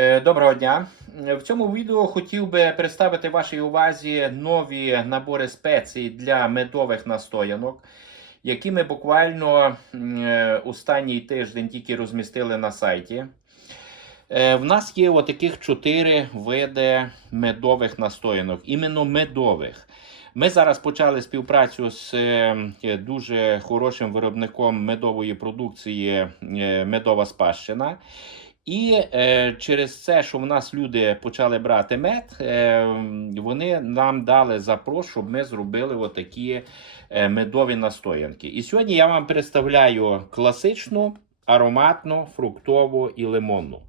Е, Доброго дня. В цьому відео хотів би представити вашій увазі нові набори спецій для медових настоянок, які ми буквально е, останній тиждень тільки розмістили на сайті. Е, В нас є отаких чотири види медових настоянок, іменно медових. Ми зараз почали співпрацю з е, дуже хорошим виробником медової продукції е, Медова Спадщина. І е, через це, що в нас люди почали брати мед, е, вони нам дали запрос, щоб ми зробили отакі е, медові настоянки. І сьогодні я вам представляю класичну, ароматну, фруктову і лимонну.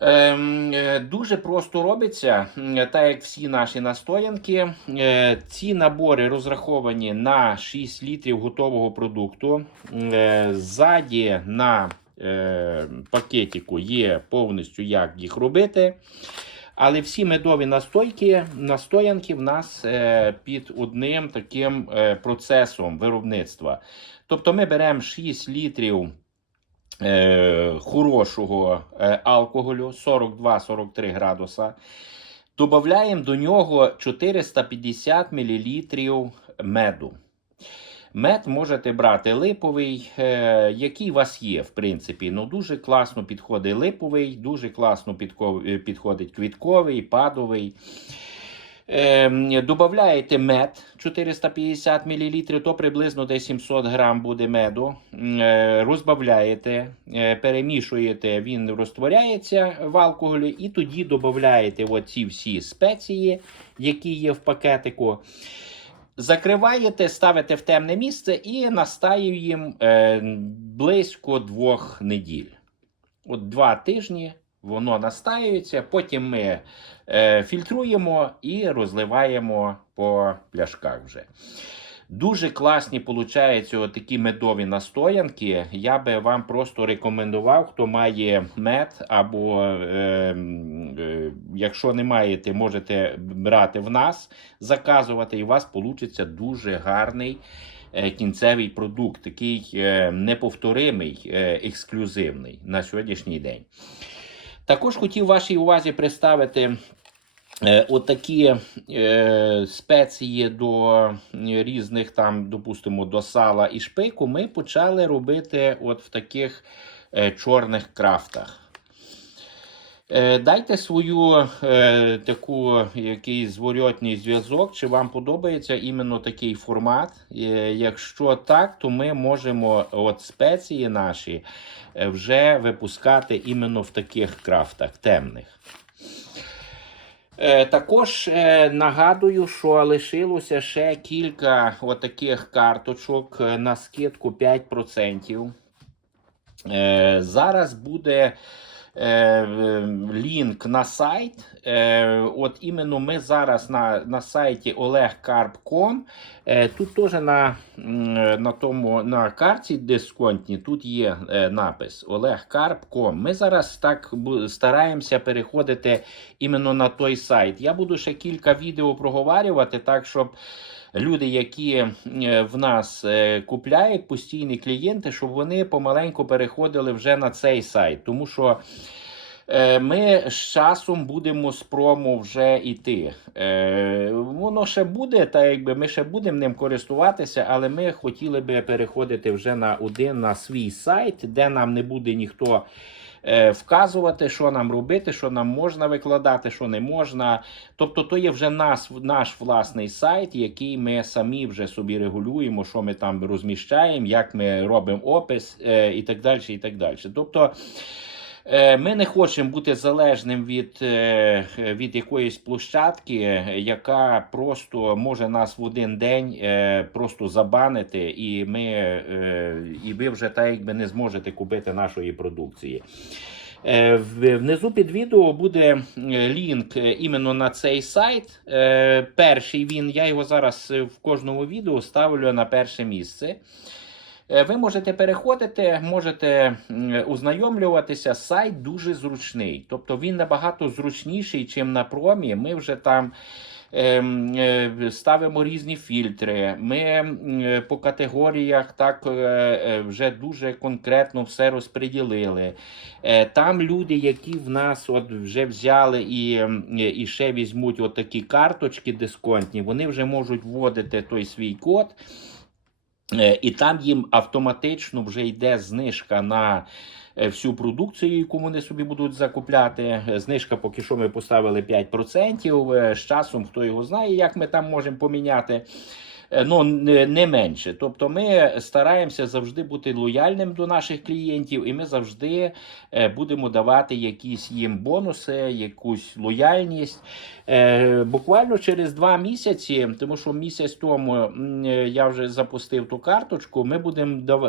Ем, е, Дуже просто робиться, так як всі наші настоянки. Е, Ці набори розраховані на 6 літрів готового продукту. Е, Ззаді на пакетику є повністю як їх робити. Але всі медові настойки, настоянки в нас е, під одним таким е, процесом виробництва. Тобто ми беремо 6 літрів е, хорошого е, алкоголю 42-43 градуса. Додаємо до нього 450 мл меду. Мед можете брати липовий, е, який у вас є, в принципі. Ну, дуже класно підходить липовий, дуже класно е, підходить квітковий, падовий. Е, Додаєте мед 450 мл, то приблизно десь 700 грам буде меду. Е, Розбавляєте, перемішуєте, він розтворяється в алкоголі, і тоді додаєте оці всі спеції, які є в пакетику. Закриваєте, ставите в темне місце і настаюємо е, близько двох неділь. От два тижні воно настаюється, потім ми е, фільтруємо і розливаємо по пляшках вже. Дуже класні получаються такі медові настоянки. Я би вам просто рекомендував, хто має мед, або е, е, якщо не маєте, можете брати в нас, заказувати, і у вас вийде дуже гарний е, кінцевий продукт, такий е, неповторимий, е, ексклюзивний на сьогоднішній день. Також хотів вашій увазі представити отакі е, спеції до різних, там, допустимо, до сала і шпику. Ми почали робити от в таких е, чорних крафтах. Е, Дайте свою е, таку якийсь зворотній зв'язок, чи вам подобається іменно такий формат. Е, якщо так, то ми можемо от спеції наші е, вже випускати іменно в таких крафтах темних. Е, Також е, нагадую, що лишилося ще кілька отаких карточок е, на скидку 5%. Е, Зараз буде лінк на сайт. Е, От іменно ми зараз на, на сайті olegcarp.com. Е, Тут теж на, на, тому, на карті дисконтні тут є е, напис olegcarp.com. Ми зараз так стараємося переходити іменно на той сайт. Я буду ще кілька відео проговарювати, так щоб люди, які е, в нас е, купляють, постійні клієнти, щоб вони помаленьку переходили вже на цей сайт. Тому що е, ми з часом будемо з промо вже йти. Воно ще буде, та якби ми ще будемо ним користуватися, але ми хотіли би переходити вже на один на свій сайт, де нам не буде ніхто вказувати, що нам робити, що нам можна викладати, що не можна. Тобто, то є вже нас, наш власний сайт, який ми самі вже собі регулюємо, що ми там розміщаємо, як ми робимо опис е, і так далі. І так далі. Тобто, е, ми не хочемо бути залежним від, е, від якоїсь площадки, яка просто може нас в один день е, просто забанити, і ми е, і ви вже так якби не зможете купити нашої продукції. Е, Внизу під відео буде е, лінк е, іменно на цей сайт. Е, Перший він, я його зараз е, в кожному відео ставлю на перше місце. Е, Ви можете переходити, можете ознайомлюватися. Сайт дуже зручний. Тобто він набагато зручніший, ніж на промі. Ми вже там ем, е, ставимо різні фільтри. Ми е, по категоріях так вже дуже конкретно все розподілили. Там люди, які в нас от вже взяли і, і ще візьмуть от такі карточки дисконтні, вони вже можуть вводити той свій код. Е, І там їм автоматично вже йде знижка на е, всю продукцію, яку вони собі будуть закупляти. Знижка поки що ми поставили 5%. Е, З часом хто його знає, як ми там можемо поміняти. Е, Ну, не менше. Тобто, ми стараємося завжди бути лояльним до наших клієнтів, і ми завжди е, будемо давати якісь їм бонуси, якусь лояльність. Е, Буквально через два місяці, тому що місяць тому я вже запустив ту карточку. Ми будемо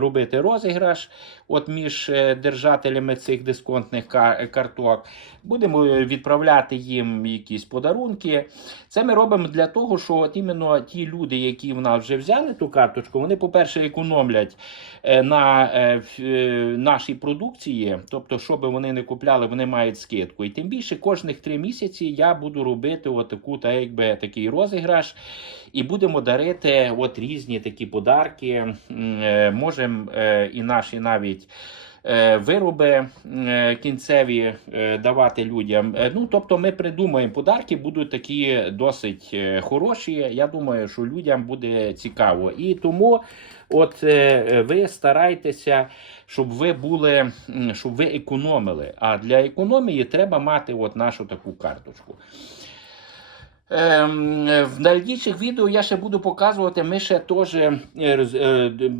робити розіграш от між держателями цих дисконтних карток. Будемо відправляти їм якісь подарунки. Це ми робимо для того, що от іменно ті люди, які в нас вже взяли ту карточку, вони, по-перше, економлять е, на е, е, нашій продукції. Тобто, що би вони не купляли, вони мають скидку. І тим більше кожних три місяці я буду робити отаку, та якби такий розіграш. І будемо дарити от різні такі подарки. Можемо і наші навіть. Е, Вироби е, кінцеві е, давати людям. Ну, тобто, ми придумаємо подарки, будуть такі досить хороші. Я думаю, що людям буде цікаво. І тому, от ви старайтеся, щоб ви були, щоб ви економили. А для економії треба мати от нашу таку карточку. Ем, в найбільших відео я ще буду показувати. Ми ще теж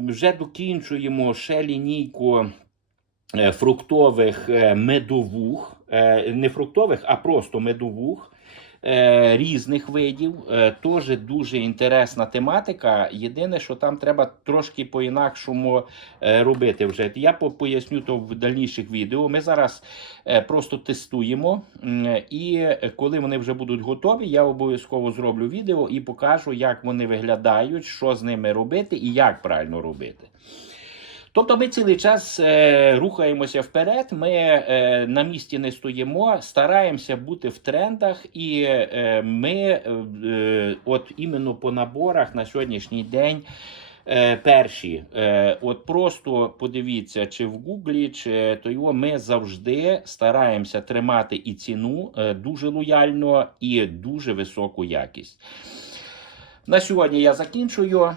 вже докінчуємо ще лінійку фруктових е, медовух, е, не фруктових, а просто медовух. е, Різних видів, Е, теж дуже інтересна тематика. Єдине, що там треба трошки по-інакшому е, робити вже. Я поясню то в дальніших відео. Ми зараз е, просто тестуємо, і е, коли вони вже будуть готові, я обов'язково зроблю відео і покажу, як вони виглядають, що з ними робити і як правильно робити. Тобто ми цілий час е, рухаємося вперед, ми е, на місці не стоїмо, стараємося бути в трендах, і е, ми е, е, от іменно по наборах на сьогоднішній день. Е, перші, е, от просто подивіться, чи в Гуглі, чи то його ми завжди стараємося тримати і ціну дуже лояльно і дуже високу якість. На сьогодні я закінчую.